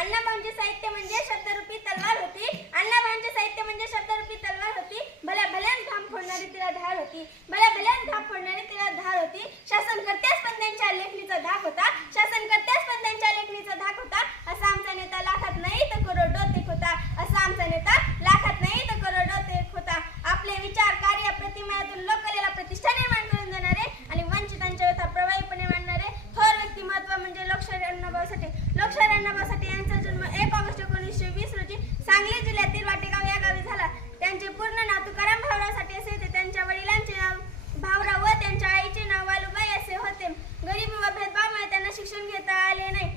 अण्णाभाऊंचे साहित्य म्हणजे शब्दरूपी तलवार होती. अण्णाभाऊंचे साहित्य म्हणजे शब्दरूपी तलवार होती. भल्या भल्याच घाम फोडणारी तिला धार होती. भल्या भल्याच घाम फोडणारी तिला धार होती. शासनकर्त्यास पण त्यांच्या लेखणीचा धाक होता. शासनकर्त्यास पण त्यांच्या लेखणीचा धाक होता. असा आमचा नेता लाखात नाही तर करोडोत एक होता. असा आमचा नेता लाखात नाही तर करोडोत एक होता. आपले विचार, कार्य, प्रतिमेतून लोककलेला प्रतिष्ठा निर्माण करून देणारे आणि वंचितांच्या व्यथा प्रभावीपणे मांडणारे थोर व्यक्तिमत्व म्हणजे लोकशाहीर अण्णाभाऊ साठे. लोकशाहीर अण्णाभाऊ साठे यांचा जन्म 1 ऑगस्ट 1920 रोजी सांगली जिल्ह्यातील वाटेगाव या गावी झाला. त्यांचे पूर्ण नाव तुकाराम भाऊराव साठे असे होते. त्यांच्या वडिलांचे नाव भाऊराव व त्यांच्या आईचे नाव वालुबाई असे होते. गरीबी व भेदभावामुळे त्यांना शिक्षण घेता आले नाही.